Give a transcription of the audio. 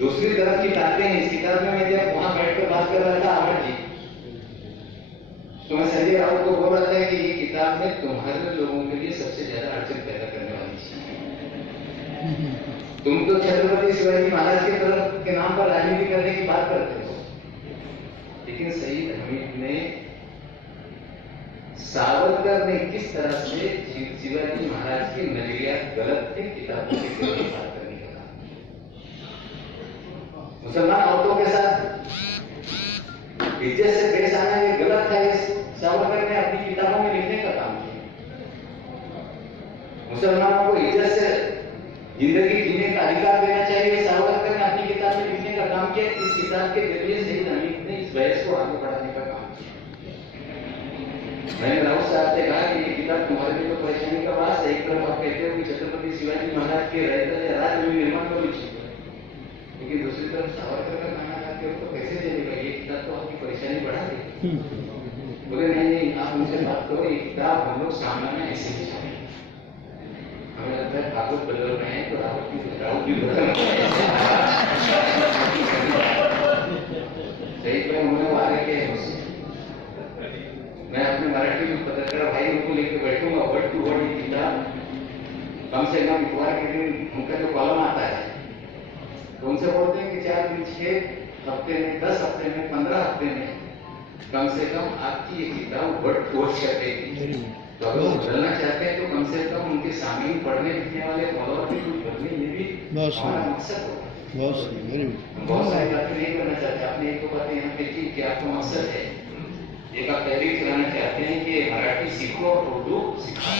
दूसरी तरफ की बातें हैं। इस किताब में मैं जब वहां बैठकर बात कर रहा था आवर जी, तो मैं संजय राउत को बोल रहा था कि ये किताब में तुम्हारे लोगों के लिए सबसे ज्यादा अड़चन पैदा करने वाली चीज। तुम तो छत्रपति शिवाजी महाराज के तरफ के नाम पर राजनीति करने की बात करते हो, लेकिन शहीद हमीद ने, सावरकर ने किस तरह से शिवाजी महाराज के नजरिया गलत थे किताबों के जरिए बात करने का काम। मुसलमान औरतों के साथ इज्जत से पेश आना ये गलत है, सावरकर ने अपनी किताबों में लिखने का काम किया। मुसलमानों को इज्जत से जिंदगी जीने का अधिकार देना चाहिए, सावरकर ने अपनी किताब में लिखने का काम किया। इस किताब के जरिए शहीद हमीद ने इस बहस को आगे बढ़ाने का काम किया। मैंने राउत साहब से कहा कि ये किताब तुम्हारे लिए तो परेशानी का वास है। एक तरफ आप कहते हो कि छत्रपति शिवाजी महाराज के राज्य निर्माण को लिखी है, लेकिन दूसरी तरफ सावरकर का गाना गाते हो तो कैसे चलेगा? ये किताब तो आपकी परेशानी बढ़ा देगी। बोले नहीं, आप उनसे बात करो, ये किताब हम लोग सामान्य ऐसे ही चाहेंगे। हमें लगता है ठाकुर बदल रहे हैं तो राउत भी बदल रहे हैं। सही तो उन्होंने वादे किए मुझसे, मैं अपने मराठी पत्रकार भाई को लेकर बैठूंगा वर्ड टू वर्ड ये किताब, कम से कम इतवार के दिन उनका जो कॉलम आता है तो उनसे बोलते हैं कि 4 दिन 6 हफ्ते में, 10 हफ्ते में, 15 हफ्ते में कम से कम आपकी ये किताब वर्ड टू वर्ड छपेगी। तो अगर वो बदलना चाहते हैं तो कम से कम उनके सामने पढ़ने लिखने वाले फॉलोअर भी कुछ बदले, ये भी हमारा मकसद होगा। बहुत सारी बातें नहीं करना चाहते। आपने एक तो बातें यहाँ पे की कि आपका मकसद है, एक आप तहरीर चलाना चाहते हैं कि मराठी सीखो और उर्दू सिखाओ।